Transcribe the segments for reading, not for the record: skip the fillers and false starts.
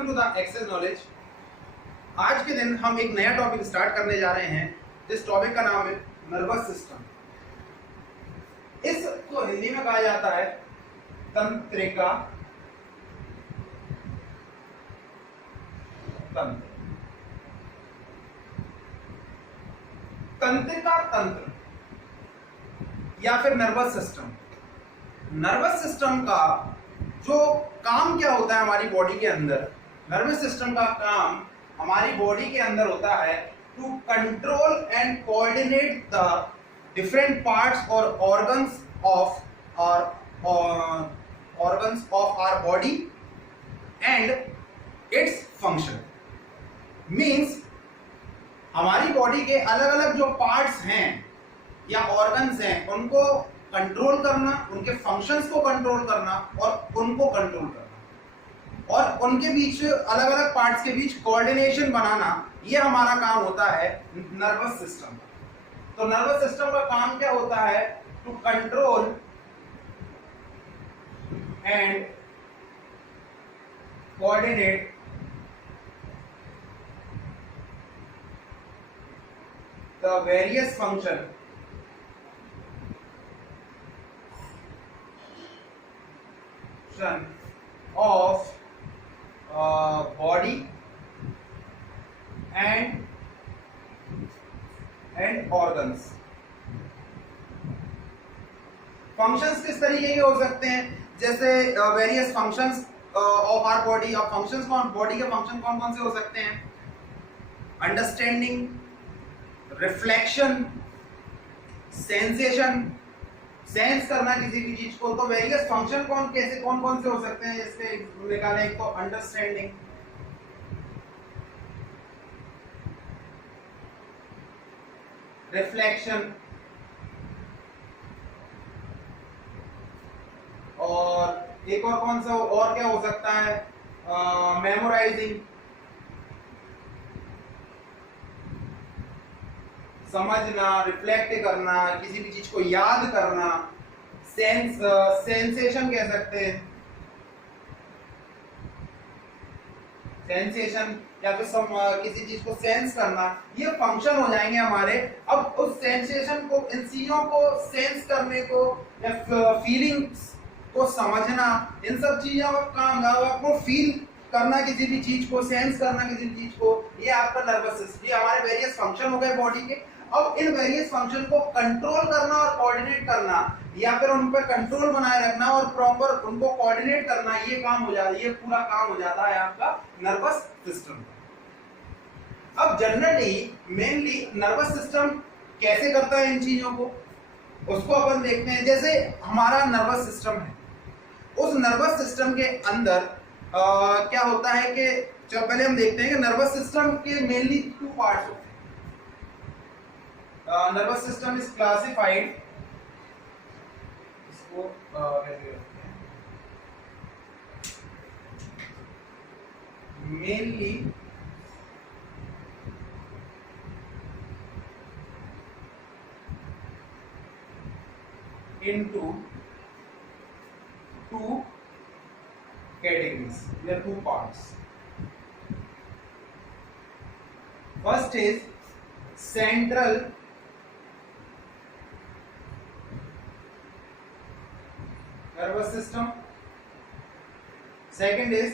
Welcome to the access knowledge. आज के दिन हम एक नया टॉपिक स्टार्ट करने जा रहे हैं। इस टॉपिक का नाम है नर्वस सिस्टम। इसको हिंदी में कहा जाता है तंत्रिका तंत्र, तंत्रिका तंत्र या फिर नर्वस सिस्टम। नर्वस सिस्टम का जो काम क्या होता है हमारी बॉडी के अंदर, नर्वस सिस्टम का काम हमारी बॉडी के अंदर होता है to control and coordinate the different parts और organs of our body and its function. Means हमारी बॉडी के अलग अलग जो पार्ट्स हैं या ऑर्गन्स हैं उनको कंट्रोल करना, उनके फंक्शंस को कंट्रोल करना और उनको कंट्रोल करना और उनके बीच अलग अलग पार्ट्स के बीच कोऑर्डिनेशन बनाना, ये हमारा काम होता है नर्वस सिस्टम। तो नर्वस सिस्टम का काम क्या होता है? To control and coordinate the various function of body and organs। Functions किस तरीके के हो सकते हैं? जैसे various functions of our body. अब फंक्शंस कौन, बॉडी के फंक्शन कौन कौन से हो सकते हैं? अंडरस्टैंडिंग, रिफ्लेक्शन, सेंसेशन, सेंस करना किसी भी चीज को। तो वेरियस फंक्शन कौन कौन से हो सकते हैं? इसके निकालें। एक तो अंडरस्टैंडिंग, रिफ्लेक्शन और एक और कौन सा और क्या हो सकता है? मेमोराइजिंग, समझना, रिफ्लेक्ट करना, किसी भी चीज को याद करना, सेंसेशन कह सकते हैं, सेंसेशन या फिर किसी चीज को सेंस करना, ये फंक्शन हो जाएंगे हमारे। अब उस सेंसेशन को, इन चीजों को सेंस करने को या फीलिंग्स को समझना, इन सब चीजों का काम आपको फील करना किसी भी चीज को, सेंस करना किसी भी चीज को, ये आपका नर्वस सिस्टम। ये हमारे वेरियस फंक्शन हो गए बॉडी के। अब इन वेरियस फंक्शन को कंट्रोल करना और कोऑर्डिनेट करना या फिर उन पर कंट्रोल बनाए रखना और प्रॉपर उनको कोऑर्डिनेट करना, ये काम हो जाता है, ये पूरा काम हो जाता है आपका नर्वस सिस्टम। अब जनरली मेनली नर्वस सिस्टम कैसे करता है इन चीजों को, उसको अपन देखते हैं। जैसे हमारा नर्वस सिस्टम है, उस नर्वस सिस्टम के अंदर क्या होता है कि जब पहले हम देखते हैं कि नर्वस सिस्टम के मेनली 2 पार्ट्स होते हैं। नर्वस सिस्टम इज क्लासिफाइड, इसको कैसे करते हैं, mainly into 2 categories, there are 2 parts. First is central nervous system, second is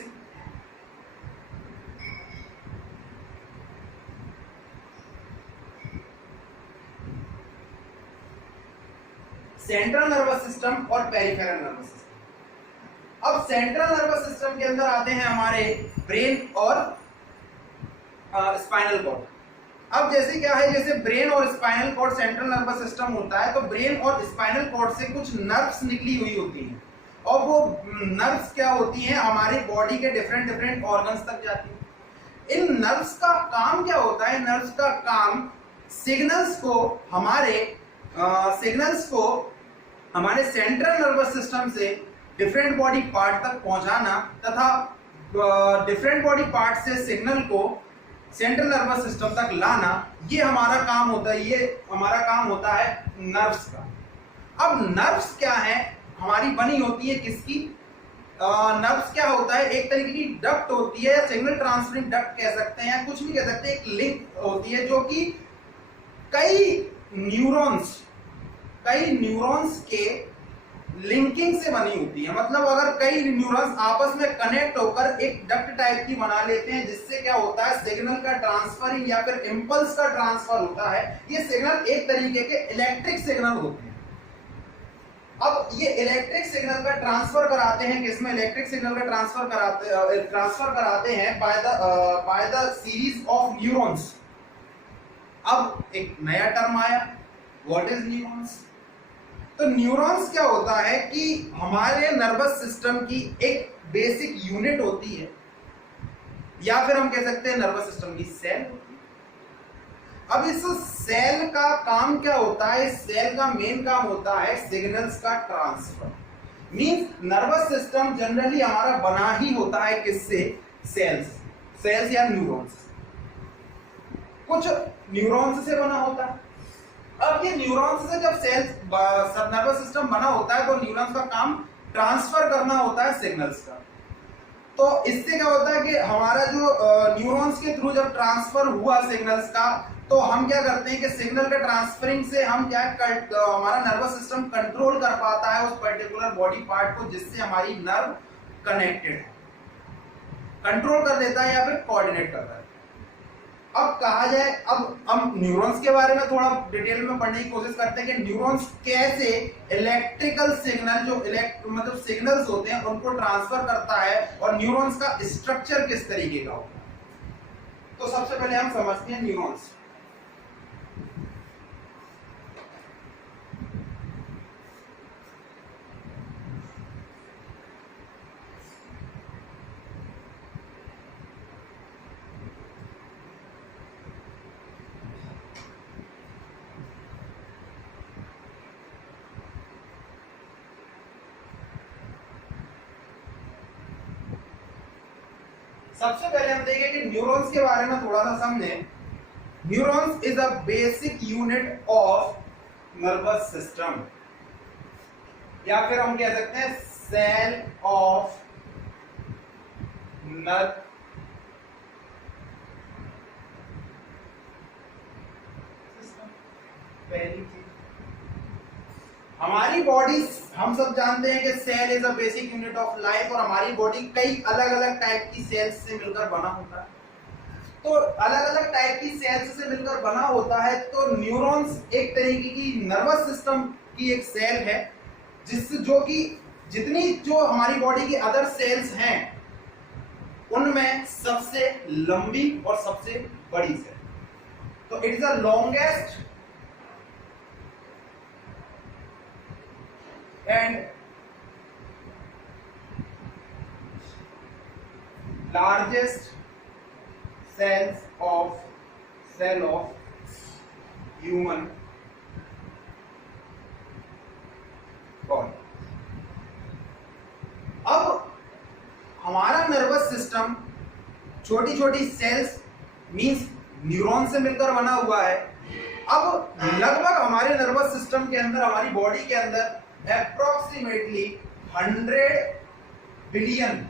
central nervous system और पेरिफेरल नर्वस सिस्टम। अब सेंट्रल नर्वस सिस्टम के अंदर आते हैं हमारे ब्रेन और स्पाइनल कॉर्ड। अब जैसे क्या है, जैसे ब्रेन और spinal cord central nervous system होता है, तो ब्रेन और स्पाइनल कॉर्ड से कुछ नर्व्स निकली हुई होती हैं और वो नर्व्स क्या होती हैं, हमारी बॉडी के डिफरेंट ऑर्गन्स तक जाती हैं। इन नर्व्स का काम क्या होता है? नर्व्स का काम सिग्नल्स को हमारे सेंट्रल नर्वस सिस्टम से डिफरेंट बॉडी पार्ट तक पहुंचाना तथा डिफरेंट बॉडी पार्ट से सिग्नल को सेंट्रल नर्वस सिस्टम तक लाना, ये हमारा काम होता है। ये हमारा काम होता है नर्व्स का। अब नर्व्स क्या है? हमारी बनी होती है किसकी? नर्व्स क्या होता है, एक तरीके की डक्ट होती है, या सिग्नल ट्रांसफरिंग डक्ट कह सकते हैं, कुछ भी कह सकते हैं, एक लिंक होती है जो कि कई न्यूरॉन्स के लिंकिंग से बनी होती है। मतलब अगर कई न्यूरॉन्स आपस में कनेक्ट होकर एक डक्ट टाइप की बना लेते हैं, जिससे क्या होता है, सिग्नल का ट्रांसफर या फिर इंपल्स का ट्रांसफर होता है। ये सिग्नल एक तरीके के इलेक्ट्रिक सिग्नल होते हैं। अब ये इलेक्ट्रिक सिग्नल का ट्रांसफर कराते हैं किसमें, इलेक्ट्रिक सिग्नल का ट्रांसफर कराते हैं by the series of neurons. अब एक नया टर्म आया, व्हाट इज न्यूरॉन्स। तो न्यूरॉन्स क्या होता है कि हमारे नर्वस सिस्टम की एक बेसिक यूनिट होती है, या फिर हम कह सकते हैं नर्वस सिस्टम की सेल होती है। अब इस सेल का काम क्या होता है, इस सेल का मेन काम होता है सिग्नल्स का transfer. Means nervous system generally हमारा बना ही होता है किससे, सेल्स या न्यूरॉन्स। कुछ न्यूरॉन्स से बना होता है। अब ये न्यूरॉन्स से जब नर्वस सिस्टम बना होता है, तो न्यूरॉन्स का काम ट्रांसफर करना होता है सिग्नल्स का। तो इससे क्या होता है कि हमारा जो न्यूरॉन्स के थ्रू जब ट्रांसफर हुआ सिग्नल्स का, तो हम क्या करते हैं कि सिग्नल के ट्रांसफरिंग से हम हमारा नर्वस सिस्टम कंट्रोल कर पाता है उस पर्टिकुलर बॉडी पार्ट को जिससे हमारी नर्व कनेक्टेड है, कंट्रोल कर देता है या फिर कोऑर्डिनेट करता है। अब कहा जाए, अब हम न्यूरॉन्स के बारे में थोड़ा डिटेल में पढ़ने की कोशिश करते हैं कि न्यूरॉन्स कैसे इलेक्ट्रिकल सिग्नल जो मतलब सिग्नल्स होते हैं उनको ट्रांसफर करता है, और न्यूरॉन्स का स्ट्रक्चर किस तरीके का होता है। तो सबसे पहले हम समझते हैं न्यूरॉन्स। सबसे पहले हम देखें कि न्यूरॉन्स के बारे में थोड़ा सा समझें। Neurons is a basic unit of nervous system, या फिर हम कह सकते हैं सेल ऑफ नर्व सिस्टम। पहली चीज, हमारी बॉडी, हम सब जानते हैं कि cell is a basic unit of life, और हमारी बॉडी कई अलग अलग टाइप की सेल्स से मिलकर बना होता है। तो अलग अलग टाइप की सेल्स से मिलकर बना होता है। तो न्यूरॉन्स एक तरीके की नर्वस सिस्टम की एक सेल है, जिससे जो कि जितनी जो हमारी बॉडी की अदर सेल्स हैं उनमें सबसे लंबी और सबसे बड़ी सेल। तो it is the longest and largest cell of human body। अब हमारा नर्वस सिस्टम छोटी छोटी सेल्स मींस न्यूरॉन से मिलकर बना हुआ है। अब लगभग हमारे नर्वस सिस्टम के अंदर, हमारी बॉडी के अंदर approximately 100 बिलियन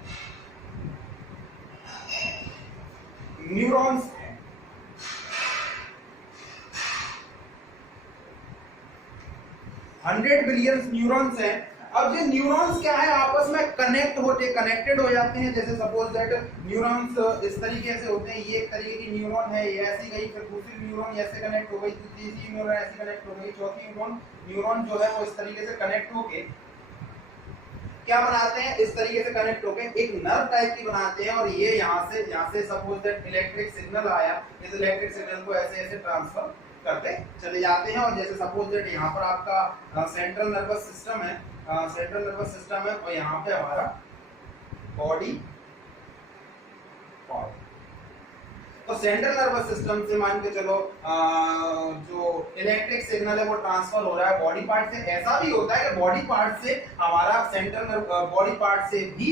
न्यूरॉन्स हैं। 100 बिलियन न्यूरॉन्स हैं। अब ये न्यूरॉन्स क्या है, आपस में कनेक्टेड हो जाते हैं। जैसे सपोज दैट न्यूरॉन्स इस तरीके से होते हैं, ये एक तरीके की न्यूरॉन है, ये ऐसी गई, फिर दूसरी न्यूरॉन ऐसे कनेक्ट हो गई, तीसरी न्यूरॉन ऐसी कनेक्ट हो गई, चौथी न्यूरॉन जो है वो इस तरीके से कनेक्ट होके क्या बनाते हैं, इस तरीके से कनेक्ट होके एक नर्व टाइप की बनाते हैं। और ये यहाँ से सपोज दैट इलेक्ट्रिक सिग्नल आया, इस इलेक्ट्रिक सिग्नल को ऐसे ऐसे ट्रांसफर करते चले जाते हैं। और जैसे सपोज दैट यहाँ पर आपका सेंट्रल नर्वस सिस्टम है, और यहाँ पे हमारा बॉडी पार्ट। तो सेंट्रल नर्वस सिस्टम से मान के चलो जो इलेक्ट्रिक सिग्नल है वो ट्रांसफर हो रहा है बॉडी पार्ट से। ऐसा भी होता है कि बॉडी पार्ट से हमारा बॉडी पार्ट से भी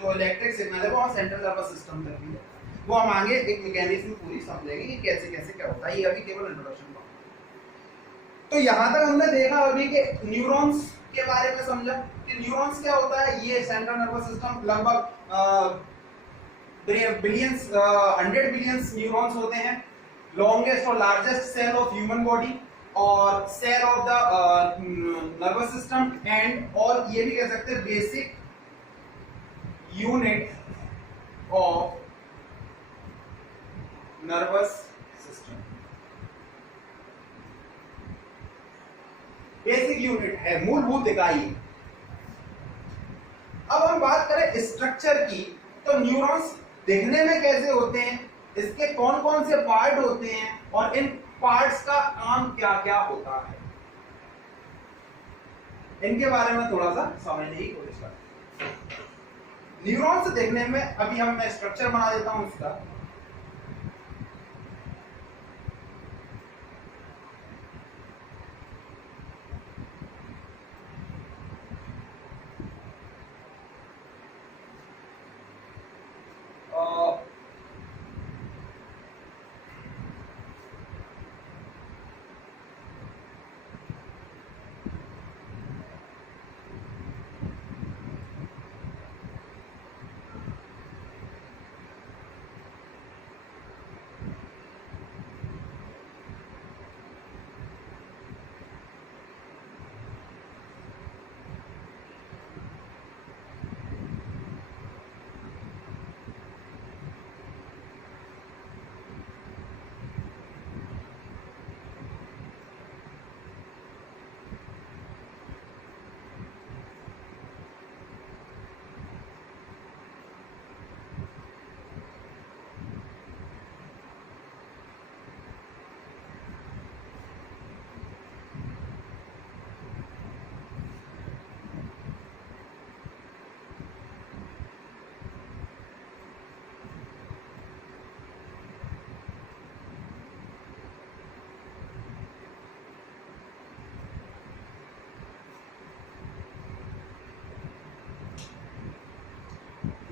जो इलेक्ट्रिक सिग्नल है वो सेंट्रल नर्वस सिस्टम तक भी है। वो हम आगे एक मैकेनिज्म पूरी समझेंगे कि कैसे कैसे क्या होता है। ये अभी केवल इंट्रोडक्शन का। तो यहाँ तक हमने देखा अभी कि न्यूरॉन्स के बारे में समझा कि न्यूरॉन्स क्या होता है। ये सेंट्रल नर्वस सिस्टम लगभग बिलियंस 100 बिलियंस न्यूरॉन्स होते हैं। लॉन्गेस्ट और largest cell of human body और cell of the nervous system and, और ये भी कह सकते हैं basic unit of nervous system. Basic unit है, मूलभूत इकाई। अब हम बात करें स्ट्रक्चर की, तो न्यूरॉन्स दिखने में कैसे होते हैं, इसके कौन कौन से पार्ट होते हैं और इन पार्ट्स का काम क्या क्या होता है, इनके बारे में थोड़ा सा समझने की कोशिश करते हैं। न्यूरॉन्स देखने में, अभी मैं स्ट्रक्चर बना देता हूं उसका।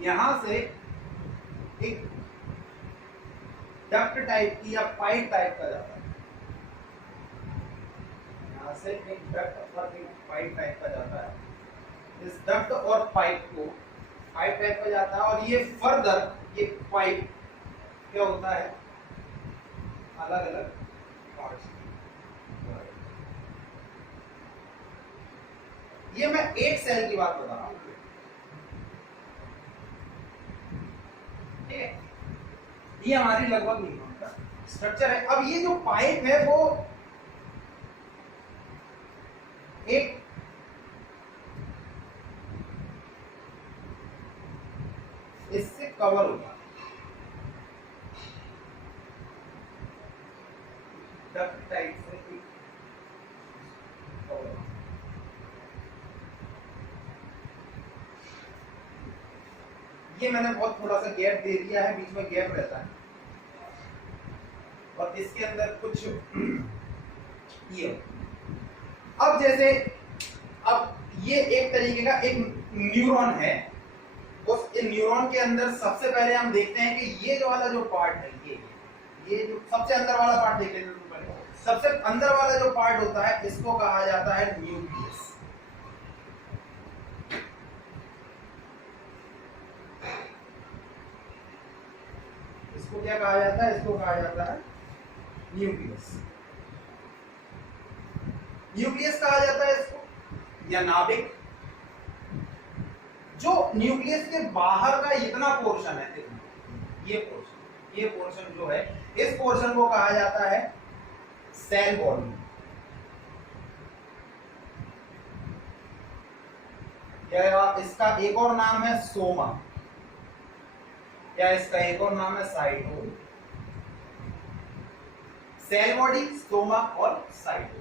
यहां से एक डक्ट टाइप की या पाइप टाइप का जाता है, यहां से एक डक्ट और एक पाइप टाइप का जाता है। इस डक्ट और पाइप को पाइप टाइप का जाता है और ये फर्दर ये पाइप क्या होता है, अलग अलग पार्ट्स। ये मैं एक सेल की बात बता रहा हूं, ये हमारी लगभग न्यूरॉन का स्ट्रक्चर है। अब ये जो पाइप है वो एक इससे कवर होगा, डक्ट टाइप से कवर। ये मैंने बहुत थोड़ा सा गैप दे दिया है, बीच में गैप रहता है और इसके अंदर कुछ ये। अब जैसे अब ये एक तरीके का एक न्यूरॉन है, उस न्यूरॉन के अंदर सबसे पहले हम देखते हैं कि ये जो वाला जो पार्ट है, ये जो सबसे अंदर वाला पार्ट देख लेते हैं पहले। सबसे अंदर वाला जो पार्ट होता है इसको कहा जाता है न्यूक्लियस। इसको क्या कहा जाता है, इसको कहा जाता है न्यूक्लियस। न्यूक्लियस कहा जाता है इसको, या नाभिक। जो न्यूक्लियस के बाहर का इतना पोर्शन है, ये पोर्शन जो है, इस पोर्शन को कहा जाता है सेल बॉडी, या इसका एक और नाम है सोमा, या इसका एक और नाम है साइटो। सेल बॉडी, सोमा और साइटो।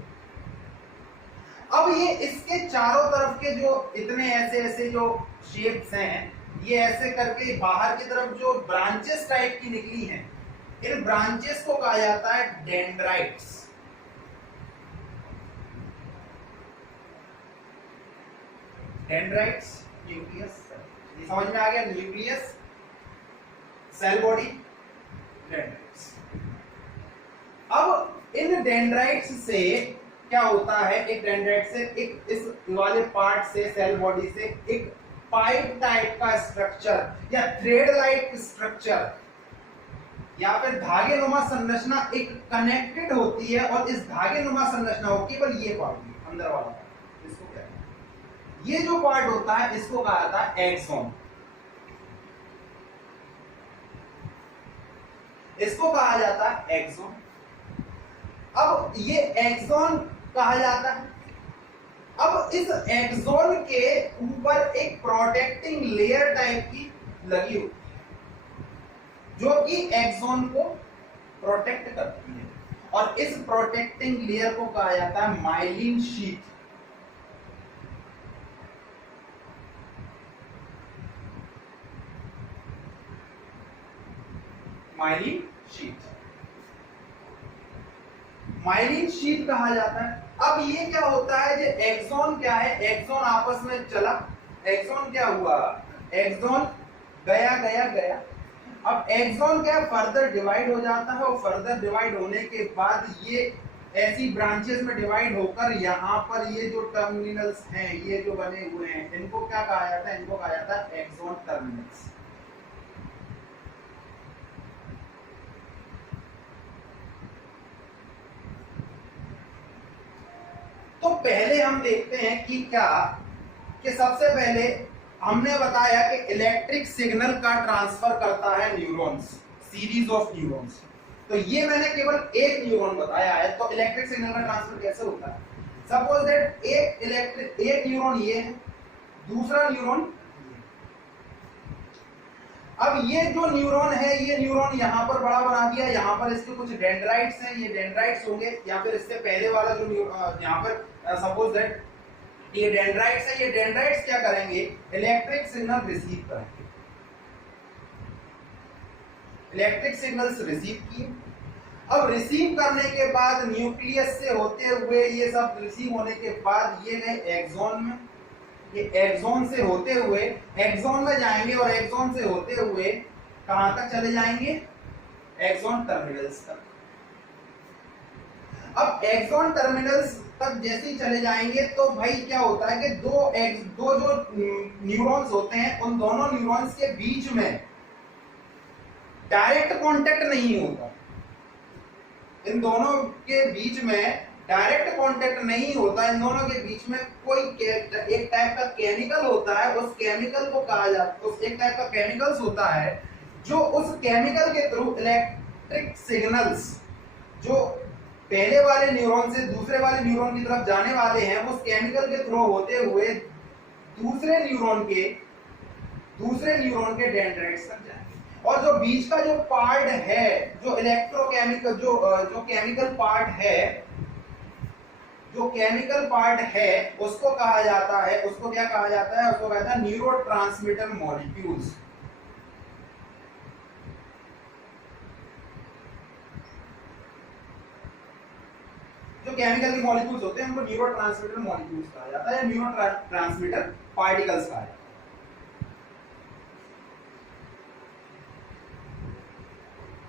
अब ये इसके चारों तरफ के जो इतने ऐसे ऐसे जो शेप्स हैं, ये ऐसे करके बाहर की तरफ जो ब्रांचेस टाइप की निकली हैं, इन ब्रांचेस को कहा जाता है डेंड्राइट्स। डेंड्राइट्स, न्यूक्लियस, ये समझ में आ गया। Nucleus, cell body, dendrites. अब इन डेंड्राइट्स से क्या होता है, एक डेंड्राइट से, एक इस वाले पार्ट से, सेल बॉडी से एक पाइप टाइप का स्ट्रक्चर या थ्रेड लाइक स्ट्रक्चर या फिर धागे नुमा संरचना एक कनेक्टेड होती है, और इस धागे नुमा संरचना हो केवल ये पार्ट अंदर वाला पार्ट, इसको क्या है, ये जो पार्ट होता है इसको कहा जाता है एक्सॉन। इसको कहा जाता है एक्सॉन। अब ये एक्सॉन कहा जाता है। अब इस एक्सॉन के ऊपर एक प्रोटेक्टिंग लेयर टाइप की लगी होती है जो कि एक्सॉन को प्रोटेक्ट करती है, और इस प्रोटेक्टिंग लेयर को कहा जाता है myelin sheath. Myelin sheath, myelin sheath कहा जाता है। अब ये क्या होता है, जो एक्सॉन क्या है, एक्सॉन आपस में चला, एक्सॉन क्या हुआ, एक्सॉन गया गया गया। अब एक्सॉन क्या फर्दर डिवाइड हो जाता है, और फर्दर डिवाइड होने के बाद ये ऐसी ब्रांचेस में डिवाइड होकर यहाँ पर ये जो टर्मिनल्स हैं, ये जो बने हुए हैं, इनको क्या कहा जाता है, इनको कहा जाता है एक्सॉन टर्मिनल्स। तो पहले हम देखते हैं कि क्या, कि सबसे पहले हमने बताया कि इलेक्ट्रिक सिग्नल का ट्रांसफर करता है न्यूरॉन्स, सीरीज ऑफ न्यूरॉन्स। तो ये मैंने केवल एक न्यूरॉन बताया है, तो इलेक्ट्रिक सिग्नल का ट्रांसफर कैसे होता है। सपोज दैट एक न्यूरॉन ये है, दूसरा न्यूरॉन, अब ये जो न्यूरॉन है, ये न्यूरॉन यहाँ पर बड़ा बना दिया, यहाँ पर इसके कुछ डेंड्राइट्स हैं, ये डेंड्राइट्स होंगे, या फिर इससे पहले वाला जो यहाँ पर सपोज दैट ये डेंड्राइट्स है, ये डेंड्राइट्स क्या करेंगे, इलेक्ट्रिक सिग्नल रिसीव करेंगे, इलेक्ट्रिक सिग्नल्स रिसीव किए। अब रिसीव करने के बाद न्यूक्लियस से होते हुए, ये सब रिसीव होने के बाद ये गए एक्सॉन में, ये एक्सॉन से होते हुए एक्सॉन में जाएंगे, और एक्सॉन से होते हुए कहां तक चले जाएंगे, एक्सॉन टर्मिनल्स तक। अब एक्सॉन टर्मिनल्स तक जैसे ही चले जाएंगे तो भाई क्या होता है कि दो जो न्यूरॉन्स होते हैं, उन दोनों न्यूरॉन्स के बीच में डायरेक्ट कांटेक्ट नहीं होता, इन दोनों के बीच में डायरेक्ट कांटेक्ट नहीं होता, इन दोनों के बीच में कोई एक टाइप का केमिकल होता है, उस केमिकल को कहा जाता है, उस एक टाइप का केमिकल्स होता है जो उस केमिकल के थ्रू इलेक्ट्रिक सिग्नल्स जो पहले वाले न्यूरॉन से दूसरे वाले न्यूरॉन की तरफ जाने वाले हैं, उस केमिकल के थ्रू होते हुए दूसरे न्यूरॉन के डेंड्राइट्स तक जाएंगे। और जो बीच का जो पार्ट है, जो इलेक्ट्रोकेमिकल जो केमिकल पार्ट है, जो केमिकल पार्ट है, उसको कहा जाता है, उसको क्या कहा जाता है, उसको कहता है न्यूरोट्रांसमीटर मॉलिक्यूल्स। जो केमिकल के मॉलिक्यूल्स होते हैं उनको न्यूरोट्रांसमीटर मॉलिक्यूल्स कहा जाता है, या न्यूरोट्रांसमीटर पार्टिकल्स कहा जाता है।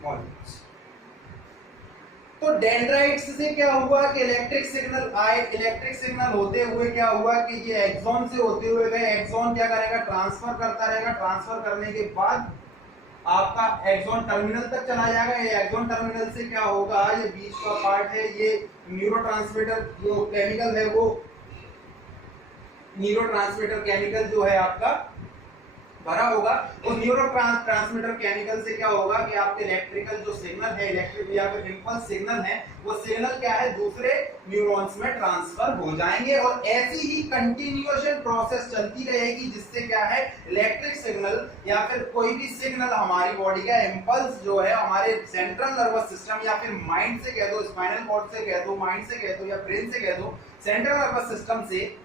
मॉलिक्यूल्स। तो डेंड्राइट्स से क्या हुआ कि इलेक्ट्रिक सिग्नल आए, इलेक्ट्रिक सिग्नल होते हुए क्या हुआ कि ये एक्सॉन से होते हुए गए, एक्सॉन क्या करेगा, ट्रांसफर करता रहेगा, ट्रांसफर करने के बाद आपका एक्सॉन टर्मिनल तक चला जाएगा। ये एक्सॉन टर्मिनल से क्या होगा, ये बीच का पार्ट है, ये न्यूरोट्रांसमीटर जो केमिकल है, वो न्यूरोट्रांसमीटर केमिकल जो है आपका भरा होगा। उस न्यूरोट्रांसमीटर केमिकल से क्या होगा कि आपके इलेक्ट्रिकल जो सिग्नल है, इलेक्ट्रिक या फिर इंपल्स सिग्नल है, वो सिग्नल क्या है, दूसरे न्यूरॉन्स में ट्रांसफर हो जाएंगे, और ऐसी ही कंटिन्यूएशन प्रोसेस चलती रहेगी, जिससे क्या है, इलेक्ट्रिक सिग्नल या फिर कोई भी सिग्नल हमारी बॉडी का इंपल्स जो है, हमारे सेंट्रल नर्वस सिस्टम या फिर माइंड से कह दो, स्पाइनल कॉर्ड से कह दो, माइंड से कह दो, या ब्रेन से कह दो, सेंट्रल नर्वस सिस्टम से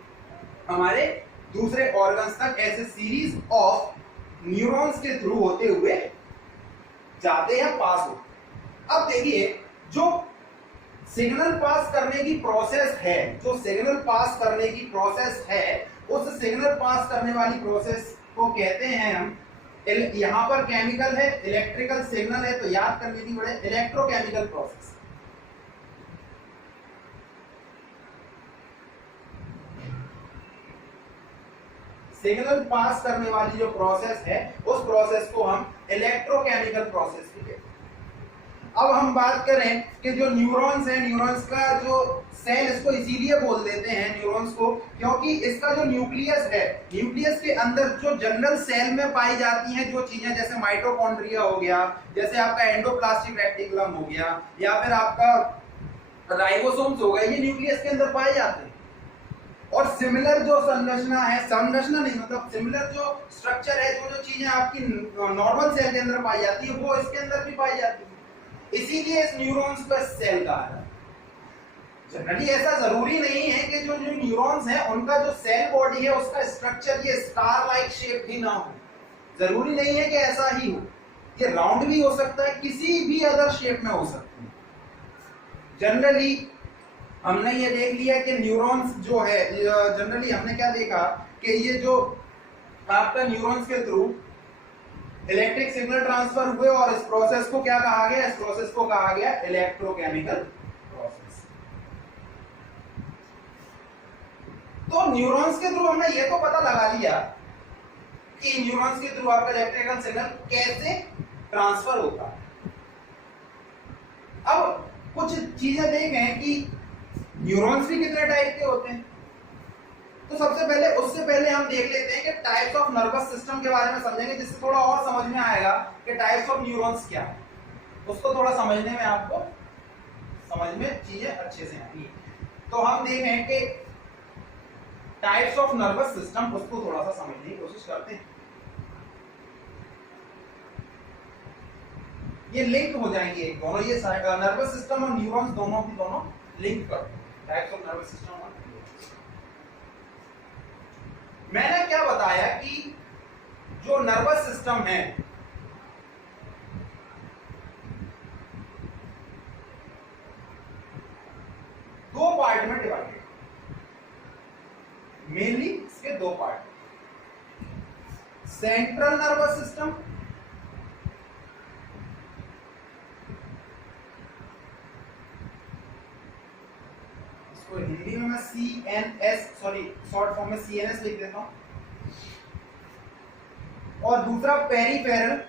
हमारे दूसरे ऑर्गन्स तक ऐसे सीरीज ऑफ न्यूरॉन्स के थ्रू होते हुए जाते हैं, पास होते। अब देखिए, जो सिग्नल पास करने की प्रोसेस है, जो सिग्नल पास करने की प्रोसेस है, उस सिग्नल पास करने वाली प्रोसेस को कहते हैं हम, यहां पर केमिकल है, इलेक्ट्रिकल सिग्नल है, तो याद करने की बड़े इलेक्ट्रोकेमिकल प्रोसेस। सिग्नल पास करने वाली जो प्रोसेस है उस प्रोसेस को हम इलेक्ट्रोकेमिकल प्रोसेस कहते हैं। अब हम बात करें कि जो न्यूरॉन्स है, न्यूरॉन्स का जो सेल, इसको इसीलिए बोल देते हैं न्यूरॉन्स को क्योंकि इसका जो न्यूक्लियस है, न्यूक्लियस के अंदर जो जनरल सेल में पाई जाती हैं जो चीजें, जैसे माइटोकॉन्ड्रिया हो गया, जैसे आपका एंडोप्लास्टिक रेटिकुलम हो गया, या फिर आपका राइबोसोम्स हो गए, ये न्यूक्लियस के अंदर पाए जाते हैं। और सिमिलर जो संरचना है, संरचना नहीं मतलब सिमिलर जो स्ट्रक्चर है, जो जो चीजें आपकी नॉर्मल सेल के अंदर पाई जाती है वो इसके अंदर भी पाई जाती है, इसीलिए इस न्यूरॉन्स को सेल कहा जाता है। जनरली ऐसा जरूरी नहीं है कि जो जो न्यूरॉन्स हैं उनका जो सेल बॉडी है उसका स्ट्रक्चर ये स्टार लाइक शेप ही ना हो, जरूरी नहीं है कि ऐसा ही हो, ये राउंड भी हो सकता है, किसी भी अदर शेप में हो सकता है। जनरली हमने ये देख लिया कि न्यूरॉन्स जो है, जनरली हमने क्या देखा कि ये जो आपका न्यूरॉन्स के थ्रू इलेक्ट्रिक सिग्नल ट्रांसफर हुए और इस प्रोसेस को क्या कहा गया, इस प्रोसेस को कहा गया इलेक्ट्रोकेमिकल प्रोसेस। तो न्यूरॉन्स के थ्रू हमने ये तो पता लगा लिया कि न्यूरॉन्स के थ्रू आपका इलेक्ट्रिकल सिग्नल कैसे ट्रांसफर होता है। अब कुछ चीजें देखें कि न्यूरॉन्स भी कितने टाइप के होते हैं। तो सबसे पहले, उससे पहले हम देख लेते हैं कि टाइप्स ऑफ नर्वस सिस्टम के बारे में समझेंगे, जिससे थोड़ा और समझ में आएगा कि टाइप्स ऑफ न्यूरॉन्स क्या है। उसको थोड़ा समझने में आपको समझ में चीजें अच्छे से आएंगी। तो हम देखें कि टाइप्स ऑफ नर्वस सिस्टम, उसको थोड़ा सा समझने की कोशिश करते हैं। ये लिंक हो जाएंगे एक दोनों, ये नर्वस सिस्टम और न्यूरॉन्स दोनों की दोनों लिंक करते हैं। टाइप्स ऑफ नर्वस सिस्टम और मैंने क्या बताया कि जो नर्वस सिस्टम है दो पार्ट में डिवाइडेड, मेनली इसके दो पार्ट, सेंट्रल नर्वस सिस्टम तो हिंदी में मैं CNS, सॉरी शॉर्ट फॉर्म में CNS लिख देता हूं, और दूसरा पेरिफेरल,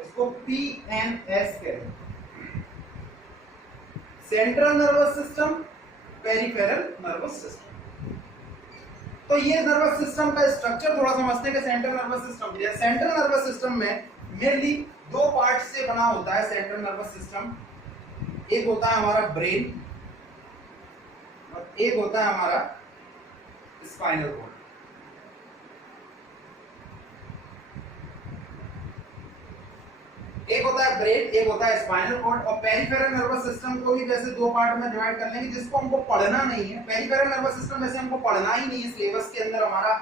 इसको PNS कहते हैं, central nervous system, peripheral nervous system. तो ये नर्वस सिस्टम का स्ट्रक्चर थोड़ा समझते हैं कि सेंट्रल नर्वस सिस्टम क्या है। सेंट्रल नर्वस सिस्टम में मेनली दो पार्ट से बना होता है सेंट्रल नर्वस सिस्टम। एक होता है हमारा ब्रेन और एक होता है हमारा स्पाइनल कॉर्ड। एक होता है ब्रेन, एक होता है स्पाइनल कॉर्ड। और पेरिफेरल नर्वस सिस्टम को भी वैसे दो पार्ट में डिवाइड कर लेंगे, जिसको हमको पढ़ना नहीं है। पेरिफेरल नर्वस सिस्टम वैसे हमको पढ़ना ही नहीं है, सिलेबस के अंदर हमारा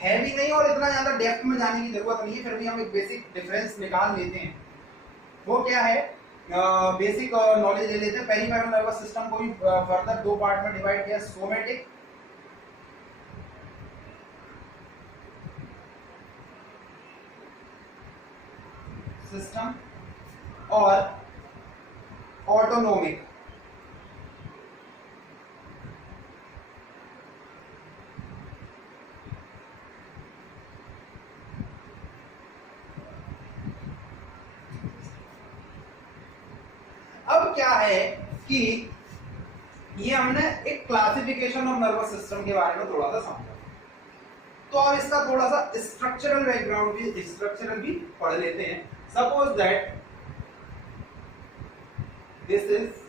है भी नहीं और इतना ज्यादा डेप्थ में जाने की जरूरत नहीं है, फिर भी हम एक बेसिक डिफरेंस निकाल लेते हैं। वो क्या है, बेसिक नॉलेज ले लेते हैं। पेरिफेरल नर्वस सिस्टम को भी फर्दर दो पार्ट में डिवाइड किया, सोमेटिक सिस्टम और ऑटोनोमिक। अब क्या है कि ये हमने एक क्लासिफिकेशन ऑफ नर्वस सिस्टम के बारे में थोड़ा सा समझा, तो अब इसका थोड़ा सा स्ट्रक्चरल बैकग्राउंड भी, स्ट्रक्चरल भी पढ़ लेते हैं। Suppose that this is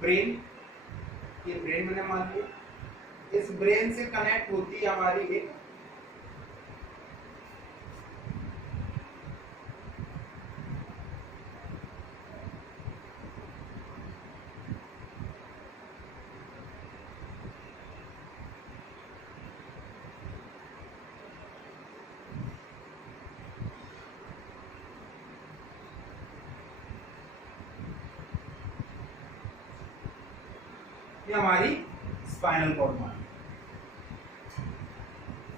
brain. ये ब्रेन मैंने मान लिया, इस ब्रेन से कनेक्ट होती है हमारी एक ये हमारी स्पाइनल कॉर्ड मान।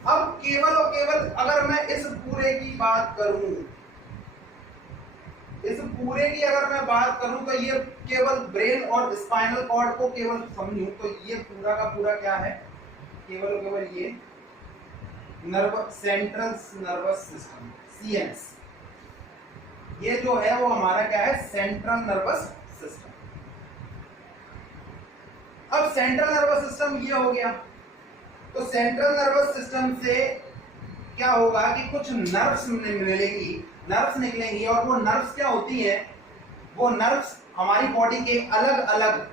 अब केवल और केवल अगर मैं इस पूरे की बात करूं, इस पूरे की अगर मैं बात करूं तो ये केवल ब्रेन और स्पाइनल कॉर्ड को केवल समझूं तो ये पूरा का पूरा क्या है, केवल और केवल ये सेंट्रल नर्वस सिस्टम सीएनएस, ये जो है वो हमारा क्या है, सेंट्रल नर्वस सिस्टम। अब सेंट्रल नर्वस सिस्टम ये हो गया, तो सेंट्रल नर्वस सिस्टम से क्या होगा कि कुछ नर्व्स मिलेंगी, नर्व्स निकलेंगी, और वो नर्व्स क्या होती है, वो नर्व्स हमारी बॉडी के अलग अलग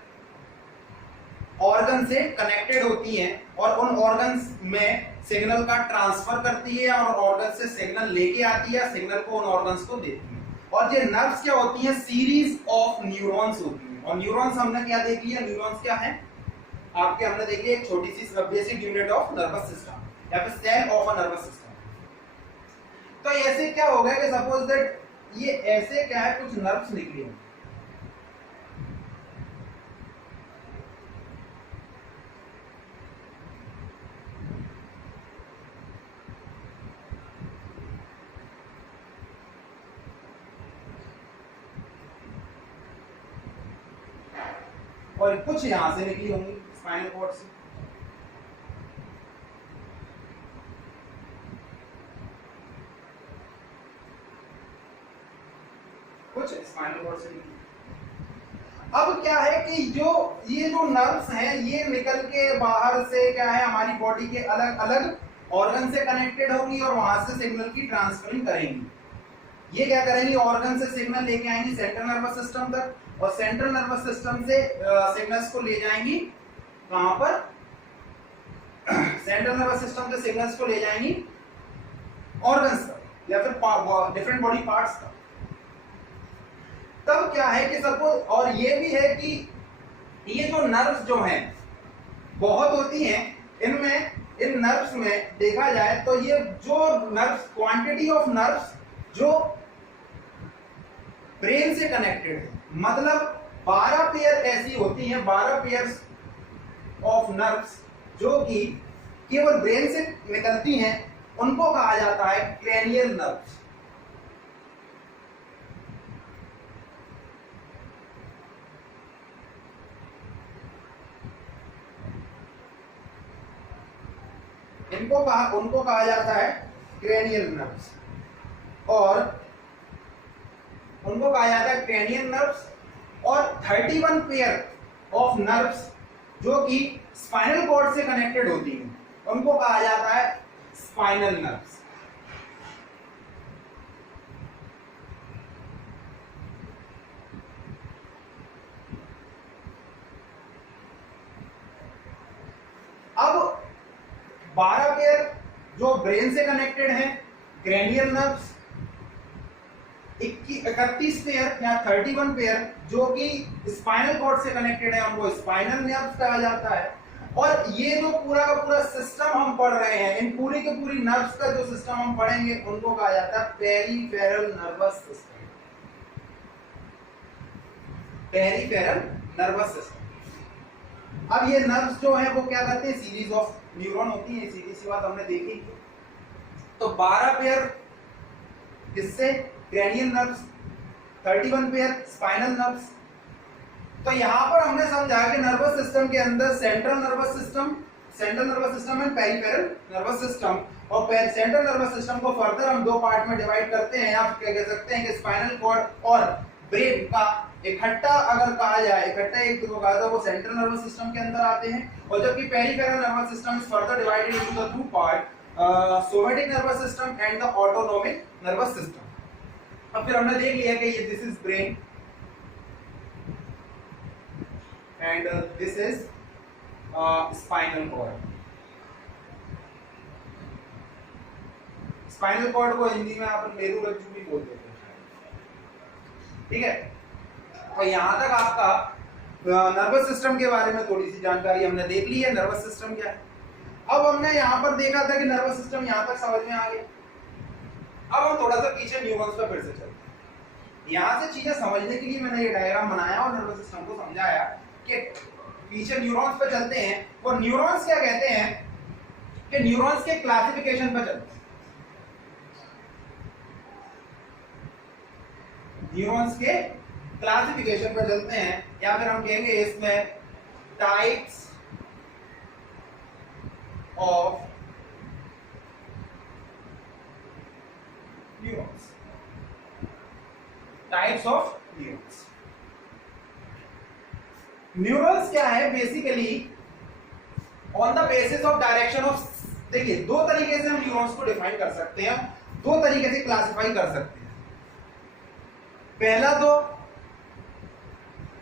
ऑर्गन से कनेक्टेड होती हैं और उन ऑर्गन्स में सिग्नल का ट्रांसफर करती है और ऑर्गन से सिग्नल लेके आती है, सिग्नल को उन ऑर्गन्स को देती है। और ये नर्व्स क्या होती हैं, सीरीज ऑफ न्यूरॉन्स होती हैं। और न्यूरॉन्स हमने क्या देख लिया, न्यूरॉन्स क्या है आपके, हमने देख लिया एक छोटी सी basic unit of nervous system या फिर cell of a nervous system. तो ऐसे क्या हो गया कि सपोज दैट ये ऐसे क्या है, कुछ नर्व्स निकली हैं, और कुछ यहां से निकली होंगी स्पाइनल कॉर्ड से, कुछ स्पाइनल कॉर्ड से निकली। अब क्या है कि जो ये जो नर्व्स हैं ये निकल के बाहर से क्या है, हमारी बॉडी के अलग अलग ऑर्गन से कनेक्टेड होंगी और वहां से सिग्नल की ट्रांसफरिंग करेंगी। ये क्या करेंगी, ऑर्गन से सिग्नल लेके आएंगी सेंट्रल नर्वस सिस्टम तक, और सेंट्रल नर्वस सिस्टम से सिग्नल्स को ले जाएंगी कहां पर, सेंट्रल नर्वस सिस्टम से सिग्नल्स को ले जाएंगी ऑर्गन्स तक या फिर डिफरेंट बॉडी पार्ट्स तक। तब क्या है कि सपोज, और ये भी है कि ये जो नर्व्स जो हैं बहुत होती हैं, इनमें इन नर्व्स में देखा जाए तो ये जो नर्व्स, क्वांटिटी ऑफ नर्व्स जो ब्रेन से कनेक्टेड है, मतलब 12 पेयर ऐसी होती हैं, 12 पेयर्स ऑफ नर्व्स जो कि केवल ब्रेन से निकलती हैं, उनको कहा जाता है क्रेनियल नर्व्स। उनको कहा जाता है क्रेनियल नर्व्स, और उनको कहा जाता है क्रेनियल नर्व्स। और 31 पेयर ऑफ नर्व्स जो कि स्पाइनल कॉर्ड से कनेक्टेड होती हैं, उनको कहा जाता है स्पाइनल नर्व्स। अब 12 पेयर जो ब्रेन से कनेक्टेड हैं क्रेनियल नर्व्स, 31 पेयर या 31 पेयर जो कि स्पाइनल कॉर्ड से कनेक्टेड है, उनको स्पाइनल नर्व्स कहा जाता है। और ये जो पूरा का पूरा सिस्टम हम पढ़ रहे हैं, इन पूरी के पूरी नर्व्स का जो सिस्टम हम पढ़ेंगे उनको कहा जाता है peripheral nervous system, peripheral nervous system. अब ये नर्व्स जो है वो क्या करते हैं, सीरीज ऑफ न्यूरॉन होती है, सीधी सी बात हमने देखी। तो 12 पेयर किससे, cranial nerves, 31 pair spinal nerves. तो यहां पर हमने समझा कि नर्वस सिस्टम के अंदर central nervous system and peripheral nervous system, और सेंट्रल नर्वस सिस्टम को फर्दर हम दो पार्ट में डिवाइड करते हैं। आप क्या कह सकते हैं कि स्पाइनल कॉर्ड और ब्रेन का इकट्ठा अगर कहा जाए, इकट्ठा एक को कहा, तो वो सेंट्रल नर्वस सिस्टम के अंदर आते हैं। और जबकि peripheral nervous system is further divided into the two part, somatic nervous system and the autonomic nervous system. अब फिर हमने देख लिया कि ये this is brain and this is spinal cord. Spinal cord को हिंदी में आप मेरुरज्जु भी बोलते हैं, ठीक है। तो यहां तक आपका नर्वस सिस्टम के बारे में थोड़ी सी जानकारी हमने देख ली है, नर्वस सिस्टम क्या है। अब हमने यहां पर देखा था कि नर्वस सिस्टम यहां तक समझ में आ गया। अब हम थोड़ा सा पीछे न्यूरॉन्स पर फिर से चलते हैं। यहां से चीजें समझने के लिए मैंने ये डायग्राम बनाया और नर्वस सिस्टम को समझाया कि पीछे न्यूरॉन्स पे चलते हैं, वो न्यूरॉन्स क्या कहते हैं कि न्यूरॉन्स के क्लासिफिकेशन पे चलते हैं। न्यूरॉन्स के क्लासिफिकेशन पे चलते हैं, या फिर हम कहेंगे इसमें types of neurons. Types of neurons. Neurons क्या है basically on the basis of direction of, देखिए दो तरीके से हम न्यूरॉन्स को डिफाइन कर सकते हैं, दो तरीके से क्लासिफाई कर सकते हैं। पहला तो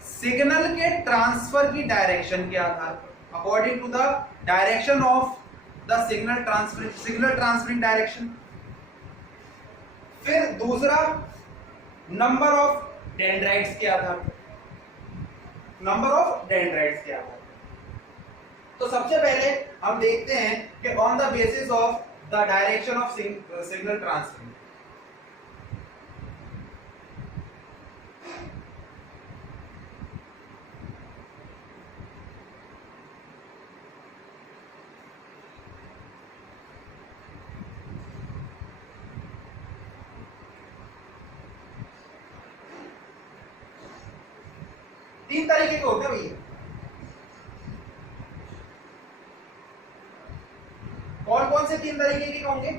सिग्नल के ट्रांसफर की डायरेक्शन के आधार पर, according to the direction of the signal transferring direction. फिर दूसरा नंबर ऑफ डेंड्राइट्स के आधार पर, नंबर ऑफ डेंड्राइट्स के आधार पर। तो सबसे पहले हम देखते हैं कि on the basis of the direction of signal transfer. तीन तरीके के होते हैं भैया। कौन कौन से तीन तरीके के होंगे?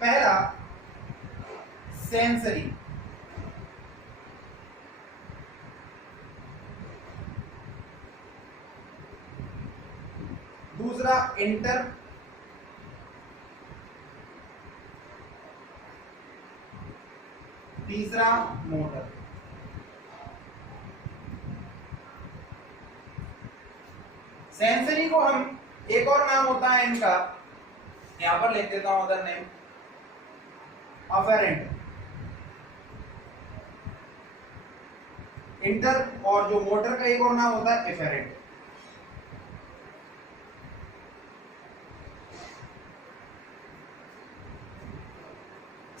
पहला सेंसरी, दूसरा इंटर, तीसरा मोटर। सेंसरी को हम, एक और नाम होता है इनका, यहां पर लिख देता हूं अदर नेम, अफेरेंट। इंटर और जो मोटर का एक और नाम होता है एफेरेंट।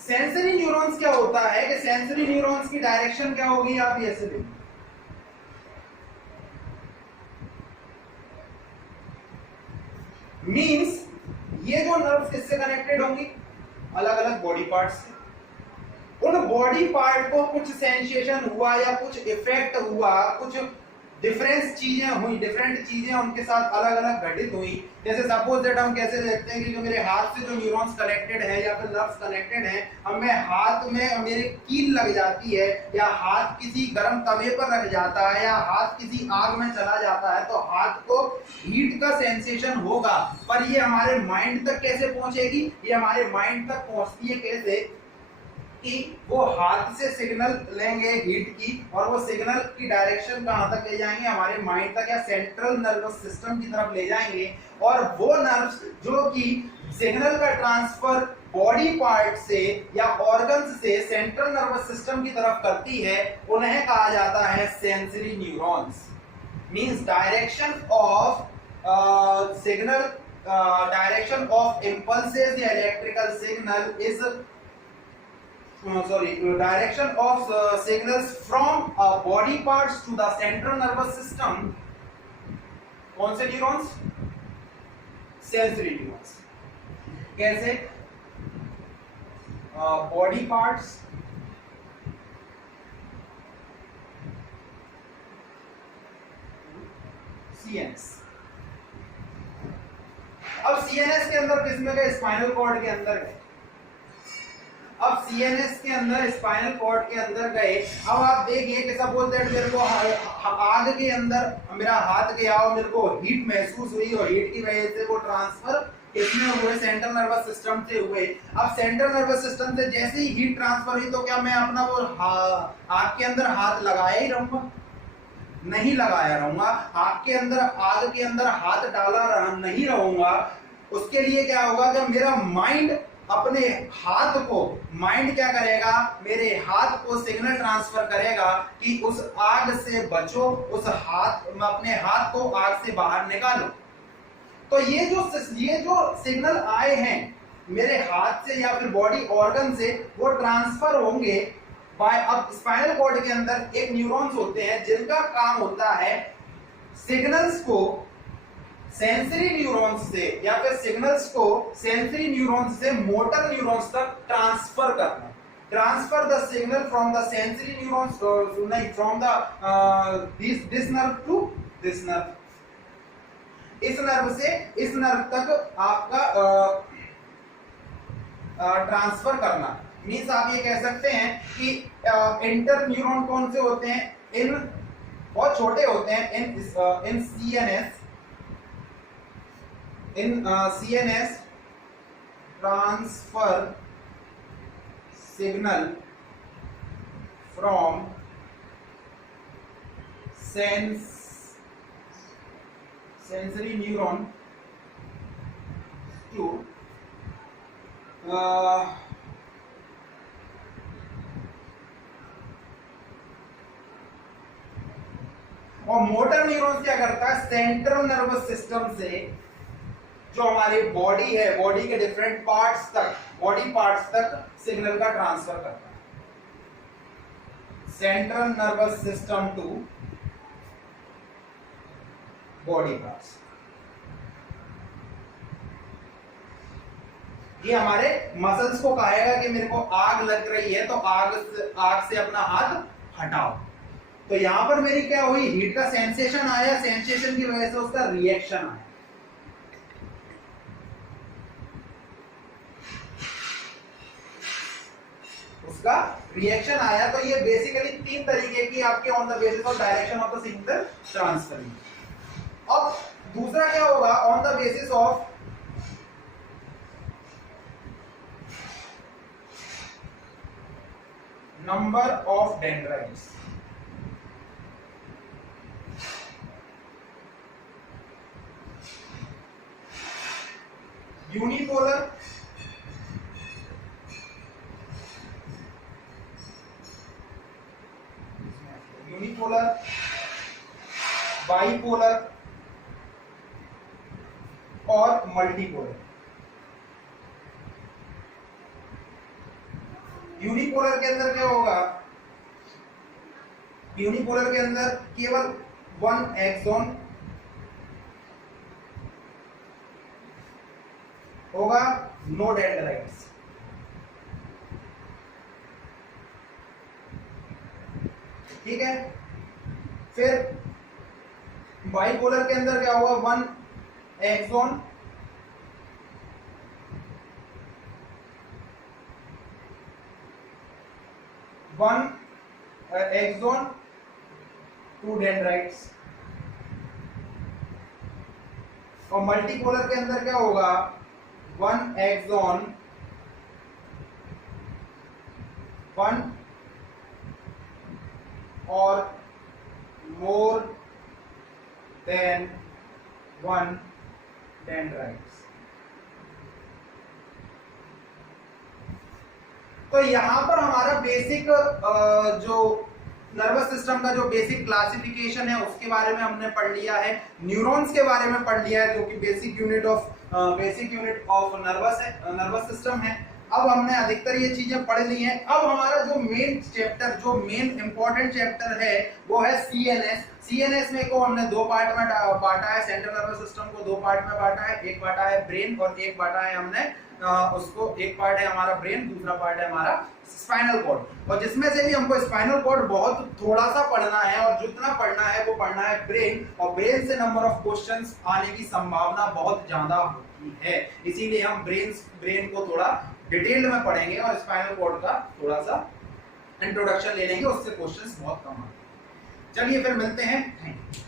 सेंसरी न्यूरॉन्स क्या होता है कि सेंसरी न्यूरॉन्स की डायरेक्शन क्या होगी, आप ये ऐसे देखिए, मीन्स ये जो नर्व्स किससे कनेक्टेड होंगी, अलग अलग बॉडी पार्ट्स से। उन बॉडी पार्ट को कुछ सेंसेशन हुआ या कुछ इफेक्ट हुआ, कुछ डिफरेंस चीजें हुई, डिफरेंट चीजें उनके साथ अलग अलग घटित हुई। जैसे सपोज दैट हम कैसे देखते हैं कि जो मेरे हाथ से जो न्यूरॉन्स कनेक्टेड है या फिर नर्व्स कनेक्टेड है, अब मैं हाथ में मेरे कील लग जाती है, या हाथ किसी गर्म तवे पर रख जाता है, या हाथ किसी आग में चला जाता है, तो हाथ को हीट का सेंसेशन होगा। पर ये हमारे माइंड तक कैसे पहुंचेगी? ये हमारे माइंड तक पहुंचती है कैसे कि वो हाथ से सिग्नल लेंगे हीट की, और वो सिग्नल की डायरेक्शन कहां तक ले जाएंगे, हमारे माइंड तक या सेंट्रल नर्वस सिस्टम की तरफ ले जाएंगे। और वो नर्व्स जो कि सिग्नल का ट्रांसफर बॉडी पार्ट से या ऑर्गन्स से सेंट्रल नर्वस सिस्टम की तरफ करती है, उन्हें कहा जाता है sensory neurons. Means direction of signal, direction of impulses या electrical signal is direction of signals from body parts to the central nervous system। कौन से न्यूरॉन्स? Sensory neurons. कैसे? Body parts, CNS. अब सीएनएस के अंदर किसमें गए? स्पाइनल कॉर्ड के अंदर गए। अब सीएनएस के अंदर, स्पाइनल कॉर्ड के अंदर गए। अब आप देखिए कि सपोज दैट मेरे को आग के अंदर मेरा हाथ गया और मेरे को हीट महसूस हुई, और हीट की वजह से वो ट्रांसफर किसमें हुए? सेंट्रल नर्वस सिस्टम से हुए। अब सेंट्रल नर्वस सिस्टम से जैसे ही हीट ट्रांसफर हुई, तो क्या मैं अपना वो आग के अंदर हाथ लगाया ही रहूंगा? नहीं लगाया रहूंगा। आग के अंदर, आग के अंदर हाथ डाला नहीं रहूंगा। उसके लिए क्या होगा? जब मेरा माइंड अपने हाथ को, माइंड क्या करेगा? मेरे हाथ को सिग्नल ट्रांसफर करेगा कि उस आग से बचो, उस हाथ, अपने हाथ को आग से बाहर निकालो। तो ये जो सिग्नल आए हैं मेरे हाथ से या फिर बॉडी ऑर्गन से, वो ट्रांसफर होंगे बाय। अब स्पाइनल कॉर्ड के अंदर एक न्यूरॉन्स होते हैं जिनका काम होता है सिग्नल्स को सेंसरी न्यूरॉन्स से या फिर सिग्नल्स को सेंसरी न्यूरॉन्स से मोटर न्यूरॉन्स तक ट्रांसफर करना, transfer the signal from the sensory neurons, नहीं from the this nerve to this nerve, इस नर्व से इस नर्व तक आपका ट्रांसफर करना। मीन्स आप ये कह सकते हैं कि इंटर न्यूरॉन कौन से होते हैं, इन बहुत छोटे होते हैं, in CNS transfer signal from sensory neuron to और मोटर न्यूरॉन क्या करता है, सेंट्रल नर्वस सिस्टम से जो हमारी बॉडी है, बॉडी के डिफरेंट पार्ट्स तक, बॉडी पार्ट्स तक सिग्नल का ट्रांसफर करता है। Central nervous system to body parts, ये हमारे मसल्स को कहेगा कि मेरे को आग लग रही है तो आग से अपना हाथ हटाओ। तो यहां पर मेरी क्या हुई, हीट का सेंसेशन आया, सेंसेशन की वजह से उसका रिएक्शन आया। उसका रिएक्शन आया। तो ये बेसिकली 3 तरीके की आपके on the basis of direction of the signal transferring. अब दूसरा क्या होगा, on the basis of number of dendrites. Unipolar, bipolar और मल्टीपोलर। यूनिपोलर के अंदर क्या होगा, यूनिपोलर के अंदर केवल 1 एक्सॉन होगा, नो डेंड्राइट्स। ठीक है। फिर बाइपोलर के अंदर क्या होगा, 1 एक्सॉन, एक्सॉन 2 डेंड्राइट्स। और मल्टीपोलर के अंदर क्या होगा, 1 एक्सॉन 1 और मोर देन 1 डेंड्राइट्स। तो यहां पर हमारा बेसिक जो नर्वस सिस्टम का जो बेसिक क्लासिफिकेशन है उसके बारे में हमने पढ़ लिया है, न्यूरॉन्स के बारे में पढ़ लिया है जो कि basic unit of nervous system है। अब हमने अधिकतर ये चीजें पढ़ ली हैं। अब हमारा जो मेन चैप्टर, जो मेन इंपॉर्टेंट चैप्टर है वो है सीएनएस। सीएनएस में को हमने 2 पार्ट में बांटा है, सेंट्रल नर्वस सिस्टम को 2 पार्ट में बांटा है, एक बांटा है ब्रेन और एक बांटा है हमने उसको, एक पार्ट है हमारा ब्रेन, दूसरा पार्ट है हमारा स्पाइनल कॉर्ड। और जिसमें से भी हमको स्पाइनल कॉर्ड बहुत थोड़ा सा पढ़ना है और जितना पढ़ना है वो पढ़ना है ब्रेन, और ब्रेन से नंबर ऑफ क्वेश्चंस आने की संभावना बहुत ज्यादा होती है। इसीलिए हम ब्रेन को थोड़ा डिटेल में पढ़ेंगे और स्पाइनल कॉर्ड का थोड़ा सा इंट्रोडक्शन ले लेंगे, उससे क्वेश्चंस बहुत कम आते हैं। चलिए फिर मिलते हैं। Thank you.